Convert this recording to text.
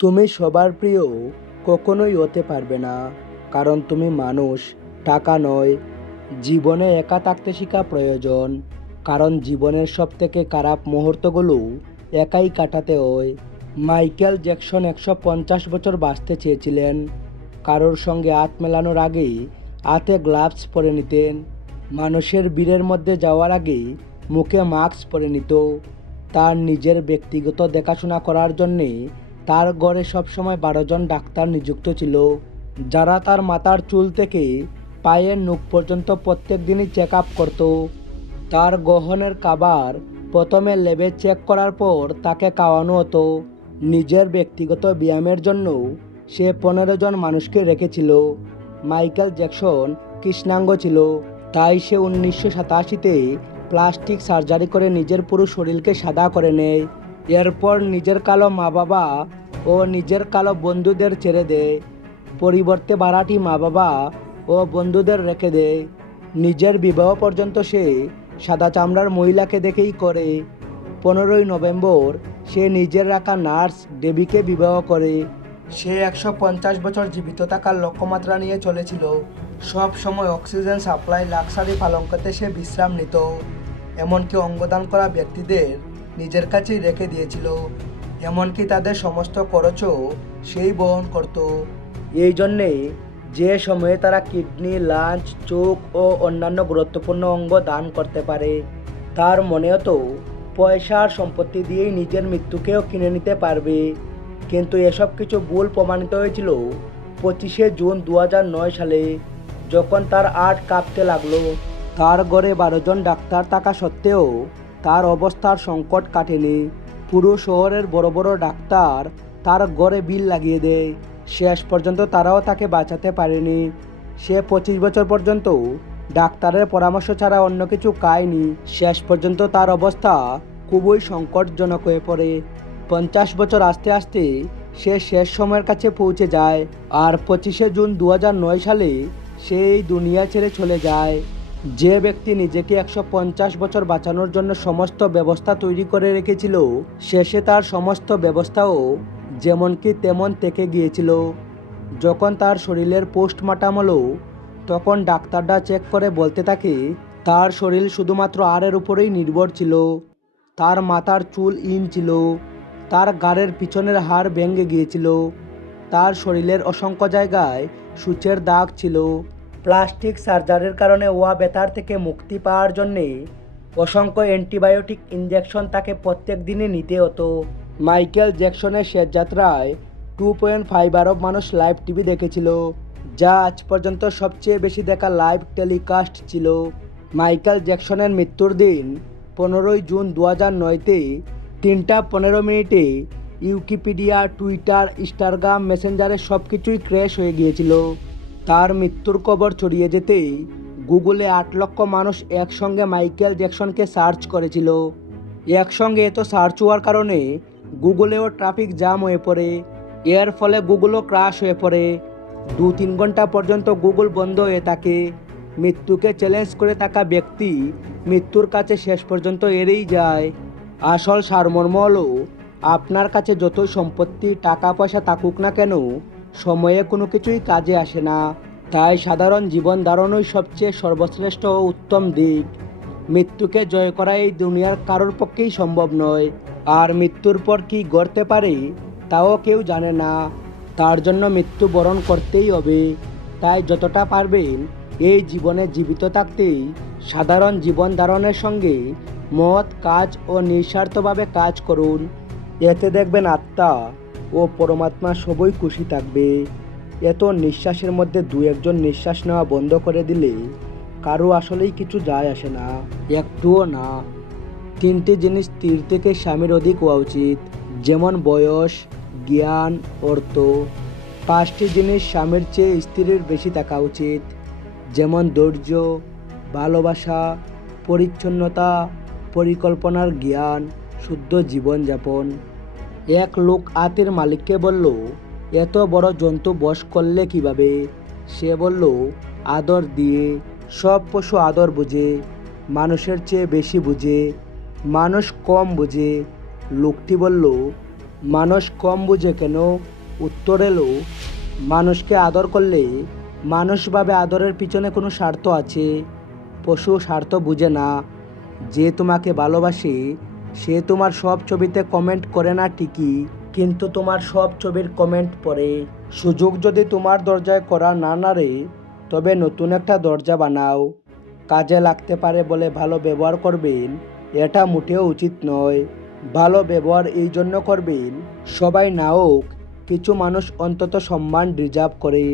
তুমি সবার প্রিয় কখনোই হতে পারবে না, কারণ তুমি মানুষ, টাকা নয়, জীবনে একা থাকতে শেখা প্রয়োজন। কারণ জীবনের সব থেকে খারাপ মুহূর্তগুলো একাই কাটাতে হয়। মাইকেল জ্যাকসন একশো পঞ্চাশ বছর বাঁচতে চেয়েছিলেন। কারোর সঙ্গে হাত মেলানোর আগেই হাতে গ্লাভস পরে নিতেন। মানুষের বীরের মধ্যে যাওয়ার আগে মুখে মাস্ক পরে নিত। তার নিজের ব্যক্তিগত দেখাশোনা করার জন্যে তার ঘরে সবসময় বারো জন ডাক্তার নিযুক্ত ছিল, যারা তার মাথার চুল থেকে পায়ের নখ পর্যন্ত প্রত্যেক দিনই চেক আপ করতো। তার গহনের কাবার প্রথমে লেবে চেক করার পর তাকে খাওয়ানো হতো। নিজের ব্যক্তিগত ব্যায়ামের জন্য সে পনেরো জন মানুষকে রেখেছিল। মাইকেল জ্যাকসন কৃষ্ণাঙ্গ ছিল, তাই সে উনিশশো সাতাশিতে প্লাস্টিক সার্জারি করে নিজের পুরো শরীরকে সাদা করে নেয়। এরপর নিজের কালো মা বাবা ও নিজের কালো বন্ধুদের ছেড়ে দেয় পরিবর্তে বারাটি মা বাবা ও বন্ধুদের রেখে দেয় নিজের বিবাহ পর্যন্ত সে সাদা চামড়ার মহিলাকে দেখেই করে। পনেরোই নভেম্বর সে নিজের রাখা নার্স ডেবিকে বিবাহ করে। সে একশো পঞ্চাশ বছর জীবিত থাকার লক্ষ্যমাত্রা নিয়ে চলেছিল। সব সময় অক্সিজেন সাপ্লাই লাক্সারি পালঙ্কতে সে বিশ্রাম নিত। এমনকি অঙ্গদান করা ব্যক্তিদের নিজের কাছেই রেখে দিয়েছিল। এমনকি তাদের সমস্ত খরচও সেই বহন করত। এই জন্যে যে সময়ে তারা কিডনি, লাঞ্চ, চোখ ও অন্যান্য গুরুত্বপূর্ণ অঙ্গ দান করতে পারে, তার মনে হতো পয়সা আর সম্পত্তি দিয়েই নিজের মৃত্যুকেও কিনে নিতে পারবে। কিন্তু এসব কিছু ভুল প্রমাণিত হয়েছিল পঁচিশে জুন দু সালে, যখন তার আর্ট কাঁপতে লাগল। তার ঘরে বারোজন ডাক্তার থাকা সত্ত্বেও তার অবস্থার সংকট কাটেনি। পুরো শহরের বড় বড় ডাক্তার তার ঘরে বিল লাগিয়ে দেয়। শেষ পর্যন্ত তারাও তাকে বাঁচাতে পারেনি। সে পঁচিশ বছর পর্যন্ত ডাক্তারের পরামর্শ ছাড়া অন্য কিছু খায়নি। শেষ পর্যন্ত তার অবস্থা খুবই সংকটজনক হয়ে পড়ে। পঞ্চাশ বছর আস্তে আস্তে সে শেষ সময়ের কাছে পৌঁছে যায়। আর পঁচিশে জুন দু সালে সে এই দুনিয়া ছেড়ে চলে যায়। যে ব্যক্তি নিজেকে একশো পঞ্চাশ বছর বাঁচানোর জন্য সমস্ত ব্যবস্থা তৈরি করে রেখেছিল, শেষে তার সমস্ত ব্যবস্থাও যেমন কি তেমন থেকে গিয়েছিল। যখন তার শরীরের পোস্টমার্টাম হলো, তখন ডাক্তাররা চেক করে বলতে থাকে, তার শরীর শুধুমাত্র আরের উপরেই নির্ভর ছিল। তার মাথার চুল ইন ছিল, তার গাড়ের পিছনের হাড় ভেঙে গিয়েছিল, তার শরীরের অসংখ্য জায়গায় সূচের দাগ ছিল। প্লাস্টিক সার্জারির কারণে ওয়া বেতার থেকে মুক্তি পাওয়ার জন্যে অসংখ্য অ্যান্টিবায়োটিক ইঞ্জেকশন তাকে প্রত্যেক দিনে নিতে হতো। মাইকেল জ্যাকসনের শেষ যাত্রায় টু পয়েন্ট ফাইভ আরব মানুষ লাইভ টিভি দেখেছিল, যা আজ পর্যন্ত সবচেয়ে বেশি দেখা লাইভ টেলিকাস্ট ছিল। মাইকেল জ্যাকসনের মৃত্যুর দিন পনেরোই জুন দু হাজার নয়তে তিনটা পনেরো মিনিটে ইউকিপিডিয়া, টুইটার, ইনস্টাগ্রাম, মেসেঞ্জারে সব কিছুই ক্র্যাশ হয়ে গিয়েছিল। তার মৃত্যুর খবর ছড়িয়ে যেতেই গুগলে আট লক্ষ মানুষ একসঙ্গে মাইকেল জ্যাকসনকে সার্চ করেছিল। একসঙ্গে এত সার্চ হওয়ার কারণে গুগলেও ট্রাফিক জ্যাম হয়ে পড়ে। এর ফলে গুগলও ক্রাশ হয়ে পড়ে। দু তিন ঘণ্টা পর্যন্ত গুগল বন্ধ হয়ে থাকে। মৃত্যুকে চ্যালেঞ্জ করে থাকা ব্যক্তি মৃত্যুর কাছে শেষ পর্যন্ত এড়েই যায়। আসল সারমর্ম হলো, আপনার কাছে যতই সম্পত্তি টাকা পয়সা থাকুক না কেন সময়ে কোনো কিছুই কাজে আসে না। তাই সাধারণ জীবন ধারণই সবচেয়ে সর্বশ্রেষ্ঠ ও উত্তম দিক। মৃত্যুকে জয় করা এই দুনিয়ার কারোর পক্ষেই সম্ভব নয়। আর মৃত্যুর পর কি গড়তে পারে, তাও কেউ জানে না। তার জন্য মৃত্যু বরণ করতেই হবে। তাই যতটা পারবেন, এই জীবনে জীবিত থাকতেই সাধারণ জীবন ধারণের সঙ্গে মত, কাজ ও নিঃস্বার্থভাবে কাজ করুন। এতে দেখবেন আত্মা ও পরমাত্মা সবই খুশি থাকবে। এত নিঃশ্বাসের মধ্যে দু একজন নিঃশ্বাস নেওয়া বন্ধ করে দিলে কারও আসলেই কিছু যায় আসে না, একটুও না। তিনটি জিনিস তীর থেকে স্বামীর অধিক হওয়া উচিত, যেমন বয়স, জ্ঞান, অর্থ। পাঁচটি জিনিস স্বামীর চেয়ে স্ত্রীর বেশি থাকা উচিত, যেমন ধৈর্য, ভালোবাসা, পরিচ্ছন্নতা, পরিকল্পনার জ্ঞান, শুদ্ধ জীবনযাপন। এক লোক আতের মালিককে বলল, এত বড় জন্তু বশ করলে কীভাবে? সে বলল, আদর দিয়ে, সব পশু আদর বুঝে, মানুষের চেয়ে বেশি বুঝে, মানুষ কম বুঝে। লোকটি বলল, মানুষ কম বুঝে কেন? উত্তর এলো, মানুষকে আদর করলে মানুষভাবে আদরের পিছনে কোনো স্বার্থ আছে। পশু স্বার্থ বুঝে না। যে তোমাকে ভালোবাসে সে তোমার সব ছবিতে কমেন্ট করে না ঠিকই, কিন্তু তোমার সব ছবির কমেন্ট পড়ে। সুযোগ যদি তোমার দরজায় করা না নাড়ে, তবে নতুন একটা দরজা বানাও। কাজে লাগতে পারে বলে ভালো ব্যবহার করবেন, এটা মোটেও উচিত নয়। ভালো ব্যবহার এই জন্য করবেন, সবাই না হোক কিছু মানুষ অন্তত সম্মান রিজার্ভ করে।